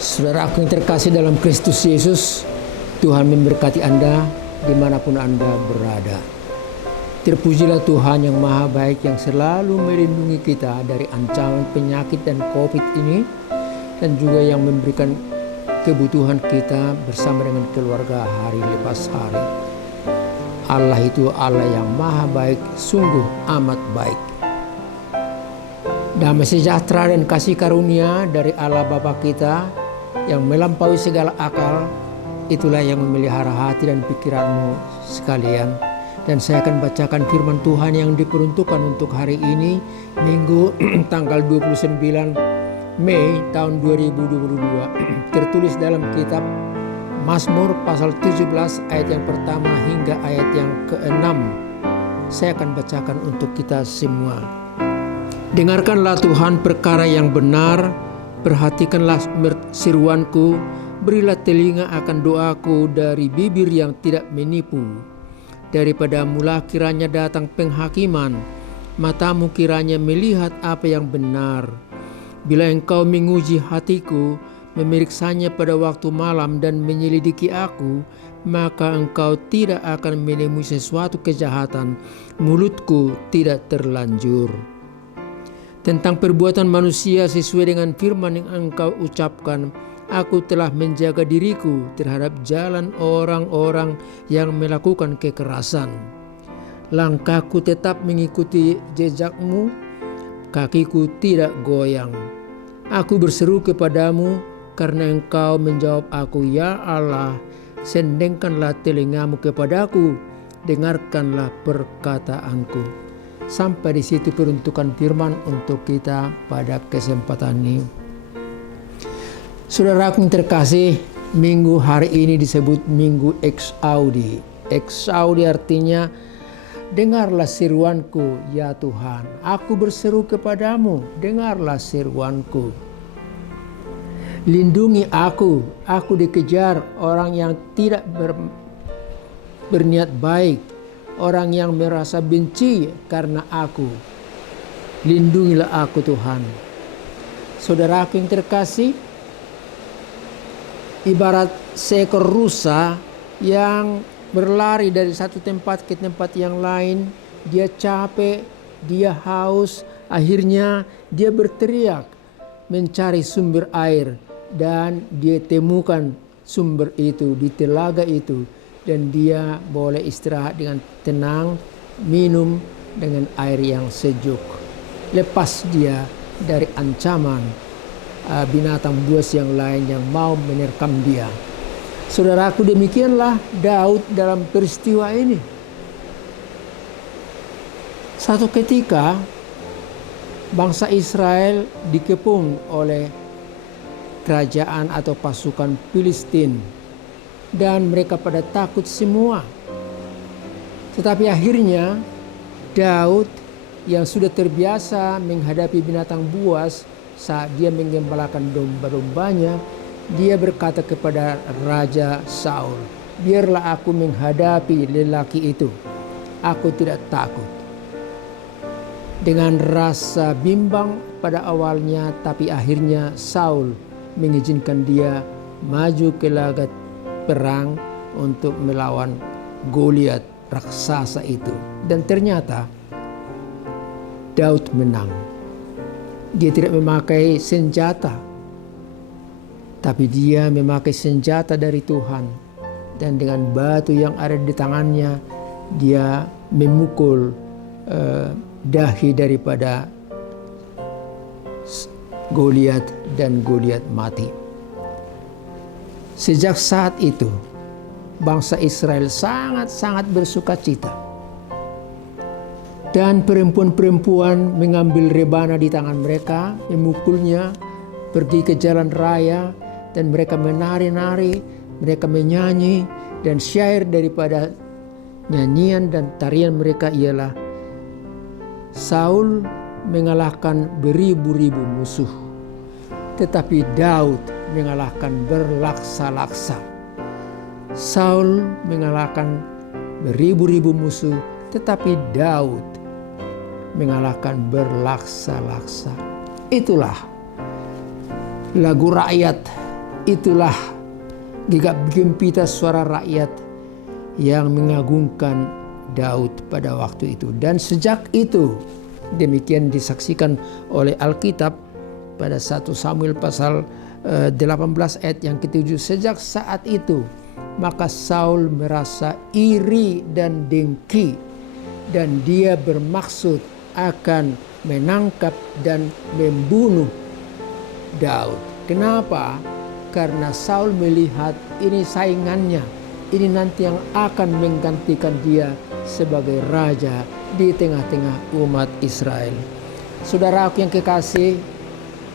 Saudaraku yang terkasih dalam Kristus Yesus, Tuhan memberkati Anda dimanapun Anda berada. Terpujilah Tuhan yang maha baik yang selalu melindungi kita dari ancaman penyakit dan COVID ini, dan juga yang memberikan kebutuhan kita bersama dengan keluarga hari lepas hari. Allah itu Allah yang maha baik, sungguh amat baik. Damai sejahtera dan kasih karunia dari Allah Bapa kita yang melampaui segala akal, itulah yang memelihara hati dan pikiranmu sekalian. Dan saya akan bacakan firman Tuhan yang diperuntukkan untuk hari ini, Minggu tanggal 29 Mei tahun 2022. Tertulis dalam kitab Mazmur pasal 17 ayat yang pertama hingga ayat yang ke-6. Saya akan bacakan untuk kita semua. Dengarkanlah Tuhan perkara yang benar, perhatikanlah seruanku, berilah telinga akan doaku dari bibir yang tidak menipu. Daripada mula kiranya datang penghakiman, matamu kiranya melihat apa yang benar. Bila engkau menguji hatiku, memeriksanya pada waktu malam dan menyelidiki aku, maka engkau tidak akan menemui sesuatu kejahatan, mulutku tidak terlanjur. Tentang perbuatan manusia sesuai dengan firman yang engkau ucapkan, aku telah menjaga diriku terhadap jalan orang-orang yang melakukan kekerasan. Langkahku tetap mengikuti jejakmu, kakiku tidak goyang. Aku berseru kepadamu karena engkau menjawab aku, ya Allah, sendengkanlah telingamu kepadaku, dengarkanlah perkataanku. Sampai di situ peruntukan firman untuk kita pada kesempatan ini. Saudaraku yang terkasih, minggu hari ini disebut Minggu Eksaudi. Eksaudi artinya, dengarlah seruanku ya Tuhan. Aku berseru kepadamu, dengarlah seruanku. Lindungi aku dikejar orang yang tidak berniat baik, orang yang merasa benci karena aku. Lindungilah aku Tuhan. Saudaraku yang terkasih, ibarat seekor rusa yang berlari dari satu tempat ke tempat yang lain. Dia capek, dia haus, akhirnya dia berteriak mencari sumber air, dan dia temukan sumber itu di telaga itu, dan dia boleh istirahat dengan tenang, minum dengan air yang sejuk. Lepas dia dari ancaman binatang buas yang lain yang mau menerkam dia. Saudaraku, demikianlah Daud dalam peristiwa ini. Satu ketika bangsa Israel dikepung oleh kerajaan atau pasukan Filistin, dan mereka pada takut semua. Tetapi akhirnya Daud yang sudah terbiasa menghadapi binatang buas saat dia menggembalakan domba-dombanya, dia berkata kepada Raja Saul, biarlah aku menghadapi lelaki itu, aku tidak takut. Dengan rasa bimbang pada awalnya, tapi akhirnya Saul mengizinkan dia maju ke laga perang untuk melawan Goliat raksasa itu. Dan ternyata Daud menang. Dia tidak memakai senjata, tapi dia memakai senjata dari Tuhan. Dan dengan batu yang ada di tangannya, dia memukul dahi daripada Goliat, dan Goliat mati. Sejak saat itu, bangsa Israel sangat-sangat bersuka cita. Dan perempuan-perempuan mengambil rebana di tangan mereka, memukulnya, pergi ke jalan raya, dan mereka menari-nari, mereka menyanyi, dan syair daripada nyanyian dan tarian mereka ialah, Saul mengalahkan beribu-ribu musuh, tetapi Daud mengalahkan berlaksa-laksa. Saul mengalahkan beribu-ribu musuh, tetapi Daud mengalahkan berlaksa-laksa. Itulah lagu rakyat Itulah gegap gempita suara rakyat yang mengagungkan Daud pada waktu itu. Dan sejak itu, demikian disaksikan oleh Alkitab pada 1 Samuel pasal 18 ayat yang ke-7. Sejak saat itu, maka Saul merasa iri dan dengki, dan dia bermaksud akan menangkap dan membunuh Daud. Kenapa? Karena Saul melihat ini saingannya, ini nanti yang akan menggantikan dia sebagai raja di tengah-tengah umat Israel. Saudaraku yang kekasih,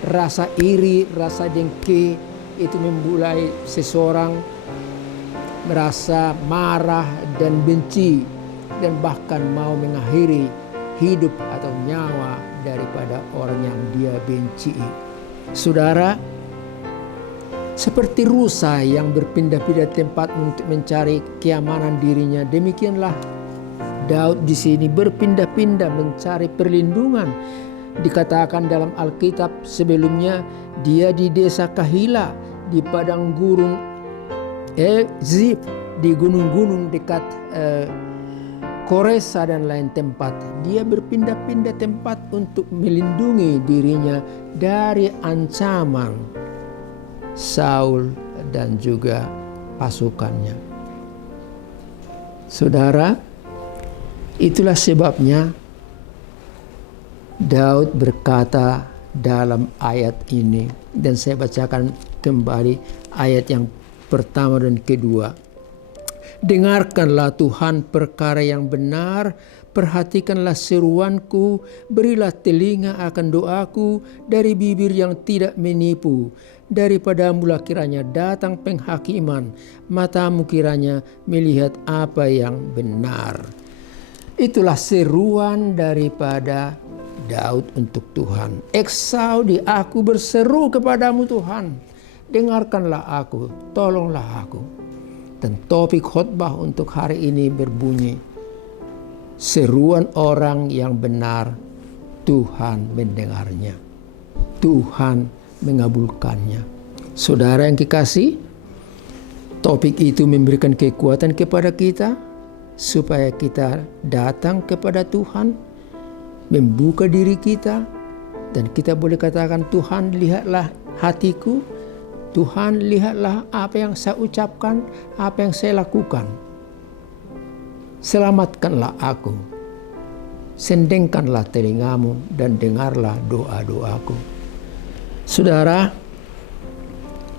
rasa iri, rasa dengki itu memulai seseorang merasa marah dan benci, dan bahkan mau mengakhiri hidup atau nyawa daripada orang yang dia benci. Saudara, seperti rusa yang berpindah-pindah tempat untuk mencari keamanan dirinya, demikianlah Daud di sini berpindah-pindah mencari perlindungan. Dikatakan dalam Alkitab sebelumnya, dia di desa Kahila, di padang gurun Zif, di gunung-gunung dekat Koresa dan lain tempat. Dia berpindah-pindah tempat untuk melindungi dirinya dari ancaman Saul dan juga pasukannya. Saudara, itulah sebabnya Daud berkata dalam ayat ini, dan saya bacakan kembali ayat yang pertama dan kedua. Dengarkanlah Tuhan perkara yang benar, perhatikanlah seruanku, berilah telinga akan doaku dari bibir yang tidak menipu. Daripadamu kiranya datang penghakiman, matamu kiranya melihat apa yang benar. Itulah seruan daripada Daud untuk Tuhan. Eksaudi, aku berseru kepadamu Tuhan, dengarkanlah aku, tolonglah aku. Dan topik khotbah untuk hari ini berbunyi, seruan orang yang benar, Tuhan mendengarnya, Tuhan mengabulkannya. Saudara yang kekasih, topik itu memberikan kekuatan kepada kita supaya kita datang kepada Tuhan, membuka diri kita, dan kita boleh katakan, Tuhan lihatlah hatiku, Tuhan lihatlah apa yang saya ucapkan, apa yang saya lakukan. Selamatkanlah aku, sendengkanlah telingamu dan dengarlah doa-doaku. Saudara,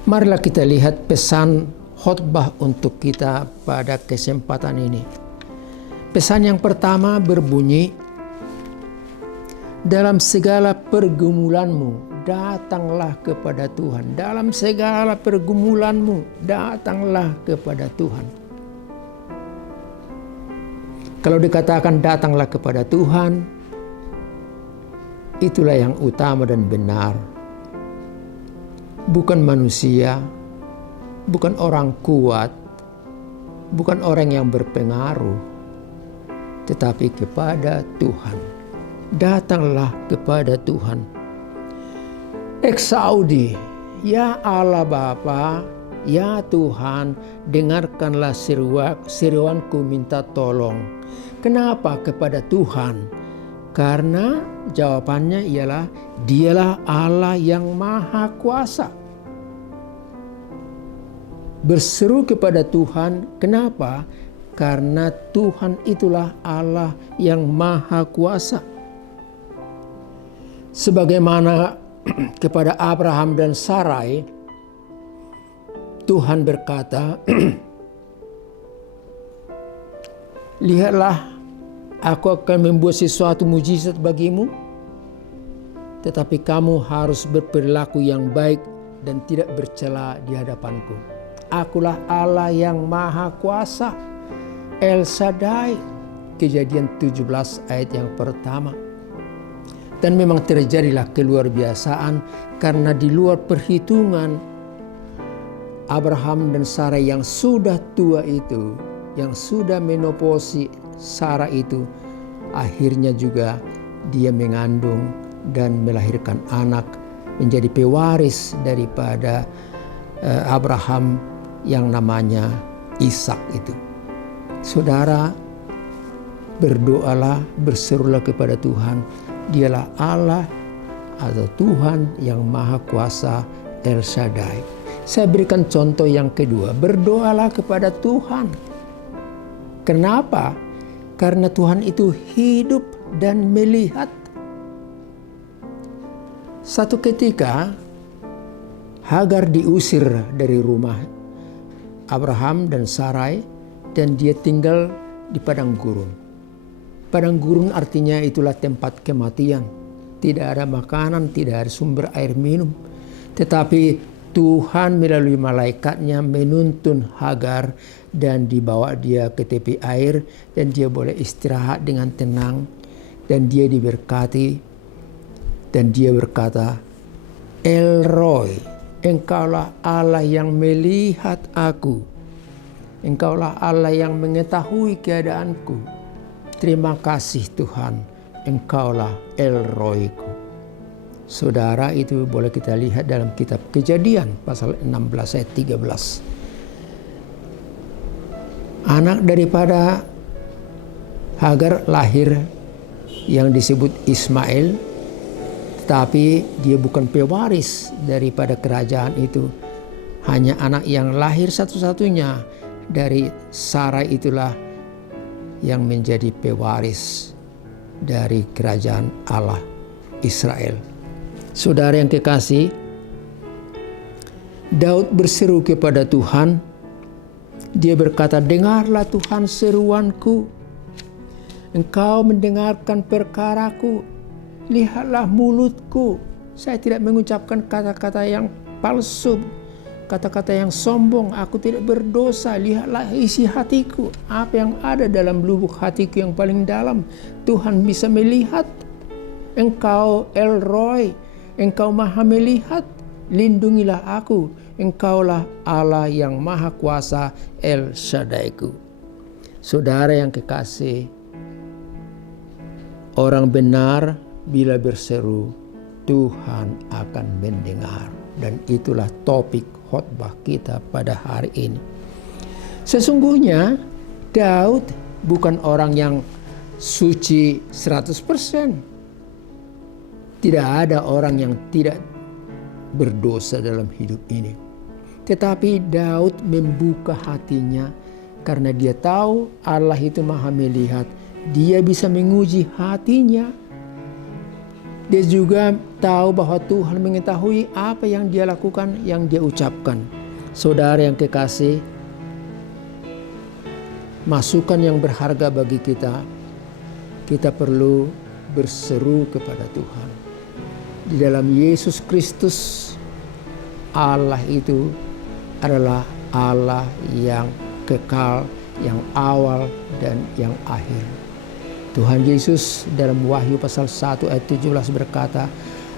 marilah kita lihat pesan khotbah untuk kita pada kesempatan ini. Pesan yang pertama berbunyi, dalam segala pergumulanmu, datanglah kepada Tuhan. Dalam segala pergumulanmu, datanglah kepada Tuhan. Kalau dikatakan datanglah kepada Tuhan, itulah yang utama dan benar. Bukan manusia, bukan orang kuat, bukan orang yang berpengaruh, tetapi kepada Tuhan. Datanglah kepada Tuhan. Eksaudi, ya Allah Bapa, ya Tuhan, dengarkanlah seruanku minta tolong. Kenapa kepada Tuhan? Karena jawabannya ialah Dialah Allah yang Maha Kuasa. Berseru kepada Tuhan, kenapa? Karena Tuhan itulah Allah yang Maha Kuasa. Sebagaimana kepada Abraham dan Sarai, Tuhan berkata, lihatlah, aku akan membuat sesuatu mujizat bagimu, tetapi kamu harus berperilaku yang baik dan tidak bercela di hadapanku. Akulah Allah yang Maha Kuasa, El Shaddai. Kejadian 17 ayat yang pertama. Dan memang terjadilah keluarbiasaan, karena di luar perhitungan Abraham dan Sarah yang sudah tua itu, yang sudah menopausi Sarah itu, akhirnya juga dia mengandung dan melahirkan anak, menjadi pewaris daripada Abraham yang namanya Ishak itu. Saudara, berdoalah, berserulah kepada Tuhan. Dialah Allah atau Tuhan yang Maha Kuasa, El Shaddai. Saya berikan contoh yang kedua, berdoalah kepada Tuhan. Kenapa? Karena Tuhan itu hidup dan melihat. Satu ketika Hagar diusir dari rumah Abraham dan Sarai dan dia tinggal di padang gurun. Padang gurun artinya itulah tempat kematian. Tidak ada makanan, tidak ada sumber air minum. Tetapi Tuhan melalui malaikatnya menuntun Hagar dan dibawa dia ke tepi air dan dia boleh istirahat dengan tenang dan dia diberkati dan dia berkata, El Roy, Engkaulah Allah yang melihat aku. Engkaulah Allah yang mengetahui keadaanku. Terima kasih Tuhan, Engkaulah El Roy-ku. Saudara, itu boleh kita lihat dalam kitab Kejadian pasal 16 ayat 13. Anak daripada Hagar lahir yang disebut Ismail, tetapi dia bukan pewaris daripada kerajaan itu. Hanya anak yang lahir satu-satunya dari Sarai itulah yang menjadi pewaris dari kerajaan Allah Israel. Saudara yang kekasih, Daud berseru kepada Tuhan. Dia berkata, dengarlah Tuhan seruanku. Engkau mendengarkan perkaraku. Lihatlah mulutku. Saya tidak mengucapkan kata-kata yang palsu, kata-kata yang sombong. Aku tidak berdosa. Lihatlah isi hatiku. Apa yang ada dalam lubuk hatiku yang paling dalam, Tuhan bisa melihat. Engkau El Roy, Engkau maha melihat. Lindungilah aku. Engkaulah Allah yang maha kuasa, El Shaddai-ku. Saudara yang kekasih, orang benar bila berseru, Tuhan akan mendengar. Dan itulah topik khotbah kita pada hari ini. Sesungguhnya Daud bukan orang yang suci 100%. Tidak ada orang yang tidak berdosa dalam hidup ini. Tetapi Daud membuka hatinya karena dia tahu Allah itu maha melihat. Dia bisa menguji hatinya. Dia juga tahu bahwa Tuhan mengetahui apa yang dia lakukan, yang dia ucapkan. Saudara yang kekasih, masukan yang berharga bagi kita, kita perlu berseru kepada Tuhan. Di dalam Yesus Kristus, Allah itu adalah Allah yang kekal, yang awal dan yang akhir. Tuhan Yesus dalam Wahyu pasal 1 ayat 17 berkata,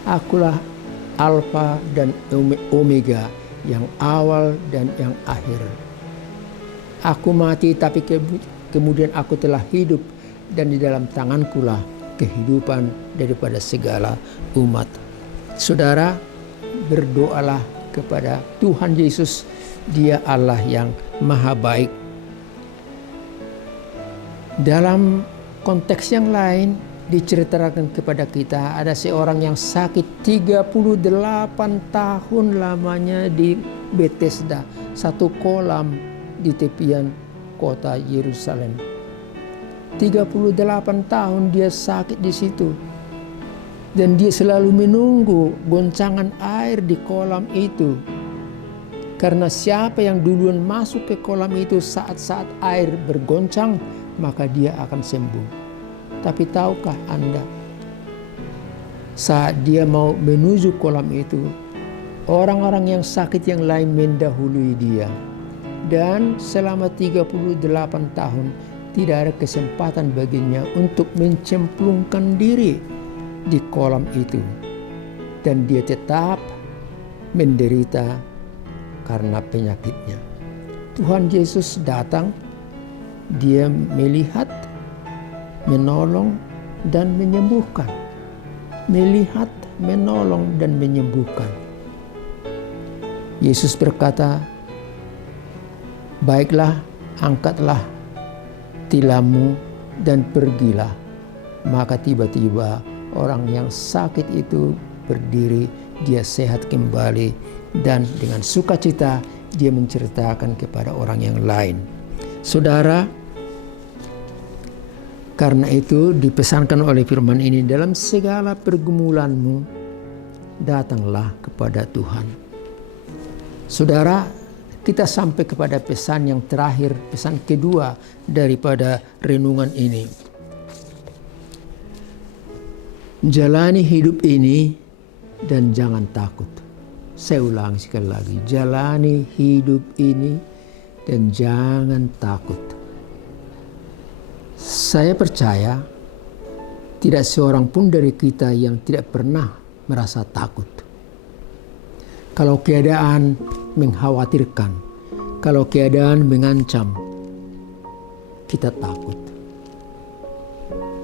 Akulah Alfa dan Omega, yang awal dan yang akhir. Aku mati tapi kemudian aku telah hidup, dan di dalam tangankulah kehidupan daripada segala umat. Saudara, berdoalah kepada Tuhan Yesus. Dia Allah yang maha baik. Dalam konteks yang lain diceritakan kepada kita, ada seorang yang sakit 38 tahun lamanya di Bethesda, satu kolam di tepian kota Yerusalem. 38 tahun dia sakit di situ. Dan dia selalu menunggu goncangan air di kolam itu. Karena siapa yang duluan masuk ke kolam itu saat-saat air bergoncang, maka dia akan sembuh. Tapi tahukah Anda, saat dia mau menuju kolam itu, orang-orang yang sakit yang lain mendahului dia. Dan selama 38 tahun tidak ada kesempatan baginya untuk mencemplungkan diri di kolam itu. Dan dia tetap menderita karena penyakitnya. Tuhan Yesus datang, dia melihat, menolong dan menyembuhkan. Melihat, menolong dan menyembuhkan. Yesus berkata, baiklah, angkatlah tilammu dan pergilah. Maka tiba-tiba orang yang sakit itu berdiri, dia sehat kembali, dan dengan sukacita dia menceritakan kepada orang yang lain. Saudara, karena itu dipesankan oleh firman ini, dalam segala pergumulanmu, datanglah kepada Tuhan. Saudara, kita sampai kepada pesan yang terakhir, pesan kedua daripada renungan ini. Jalani hidup ini dan jangan takut. Saya ulangi sekali lagi, jalani hidup ini dan jangan takut. Saya percaya tidak seorang pun dari kita yang tidak pernah merasa takut. Kalau keadaan mengkhawatirkan, kalau keadaan mengancam, kita takut.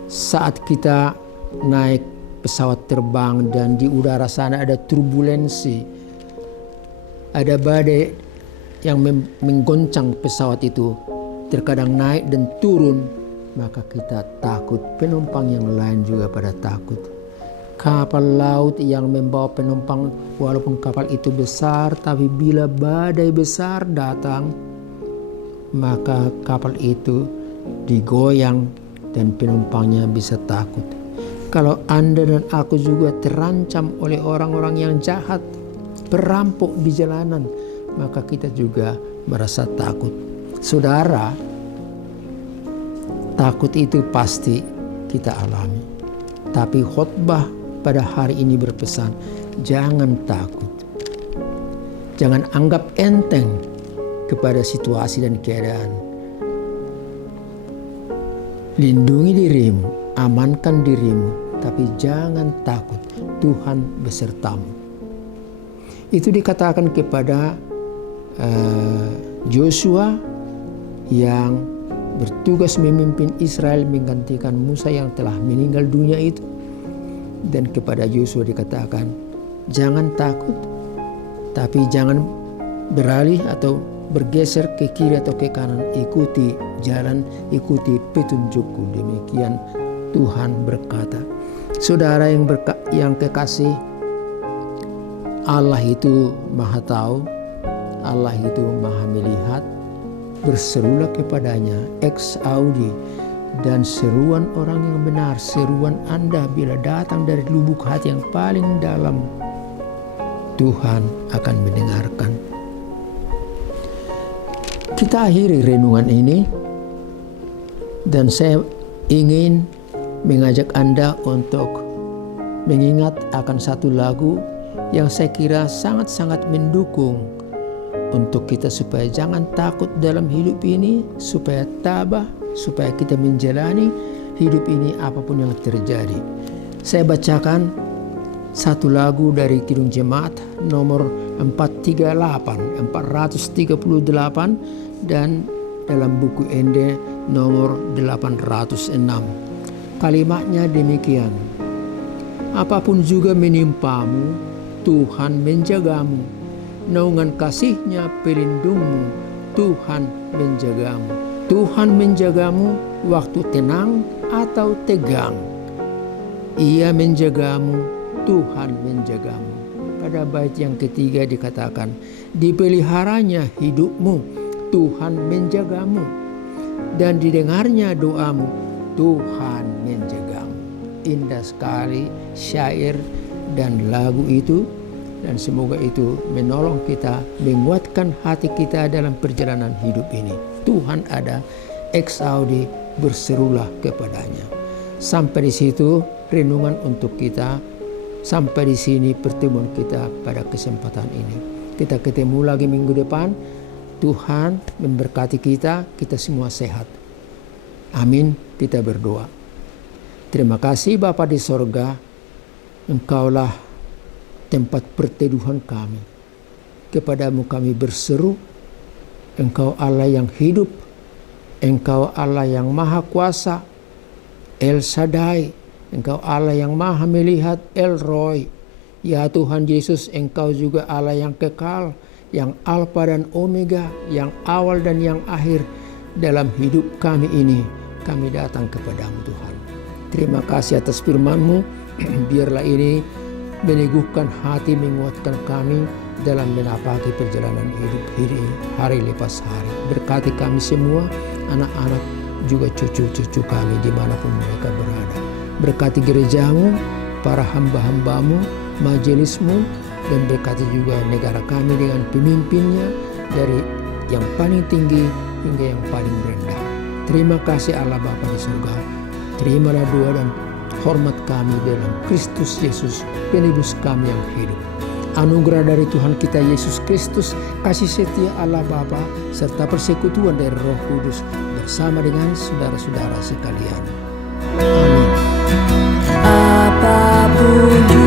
Saat kita naik pesawat terbang dan di udara sana ada turbulensi, ada badai yang menggoncang pesawat itu, terkadang naik dan turun, maka kita takut. Penumpang yang lain juga pada takut. Kapal laut yang membawa penumpang, walaupun kapal itu besar, tapi bila badai besar datang, maka kapal itu digoyang dan penumpangnya bisa takut. Kalau Anda dan aku juga terancam oleh orang-orang yang jahat, perampok di jalanan, maka kita juga merasa takut. Saudara, takut itu pasti kita alami. Tapi khotbah pada hari ini berpesan, jangan takut. Jangan anggap enteng kepada situasi dan keadaan. Lindungi dirimu, amankan dirimu, tapi jangan takut. Tuhan besertamu. Itu dikatakan kepada Joshua yang bertugas memimpin Israel menggantikan Musa yang telah meninggal dunia itu. Dan kepada Joshua dikatakan, jangan takut, tapi jangan beralih atau bergeser ke kiri atau ke kanan. Ikuti jalan, ikuti petunjukku. Demikian Tuhan berkata. Saudara yang kekasih, Allah itu maha tahu, Allah itu maha melihat. Berserulah kepadanya ex audi, dan seruan orang yang benar, seruan Anda bila datang dari lubuk hati yang paling dalam, Tuhan akan mendengarkan. Kita akhiri renungan ini, dan saya ingin mengajak Anda untuk mengingat akan satu lagu yang saya kira sangat-sangat mendukung untuk kita supaya jangan takut dalam hidup ini, supaya tabah, supaya kita menjalani hidup ini apapun yang terjadi. Saya bacakan satu lagu dari Kidung Jemaat nomor 438 dan dalam buku Ende nomor 806. Kalimatnya demikian. Apapun juga menimpamu, Tuhan menjagamu. Naungan kasih-Nya pelindungmu, Tuhan menjagamu. Tuhan menjagamu waktu tenang atau tegang. Ia menjagamu, Tuhan menjagamu. Pada bait yang ketiga dikatakan, dipeliharanya hidupmu, Tuhan menjagamu. Dan didengarnya doamu, Tuhan menjagamu. Indah sekali syair dan lagu itu. Dan semoga itu menolong kita, menguatkan hati kita dalam perjalanan hidup ini. Tuhan ada, ex audi, berserulah kepadanya. Sampai di situ renungan untuk kita. Sampai di sini pertemuan kita pada kesempatan ini. Kita ketemu lagi minggu depan. Tuhan memberkati kita semua sehat. Amin, kita berdoa. Terima kasih Bapa di sorga, Engkaulah tempat perteduhan kami. Kepadamu kami berseru, Engkau Allah yang hidup, Engkau Allah yang maha kuasa, El Shaddai, Engkau Allah yang maha melihat, El Roy. Ya Tuhan Yesus, Engkau juga Allah yang kekal, yang Alfa dan Omega, yang awal dan yang akhir dalam hidup kami ini. Kami datang kepadamu Tuhan. Terima kasih atas firman-Mu. Biarlah ini meneguhkan hati, menguatkan kami dalam menapaki perjalanan hidup ini hari lepas hari. Berkati kami semua, anak-anak juga cucu-cucu kami dimanapun mereka berada. Berkati gerejamu, para hamba-hambamu, majelismu, dan berkati juga negara kami dengan pemimpinnya dari yang paling tinggi hingga yang paling rendah. Terima kasih Allah Bapa di surga. Terimalah doa dan hormat kami dalam Kristus Yesus, penebus kami yang hidup. Anugerah dari Tuhan kita Yesus Kristus, kasih setia Allah Bapa, serta persekutuan dari Roh Kudus bersama dengan saudara-saudara sekalian. Amin. Apapun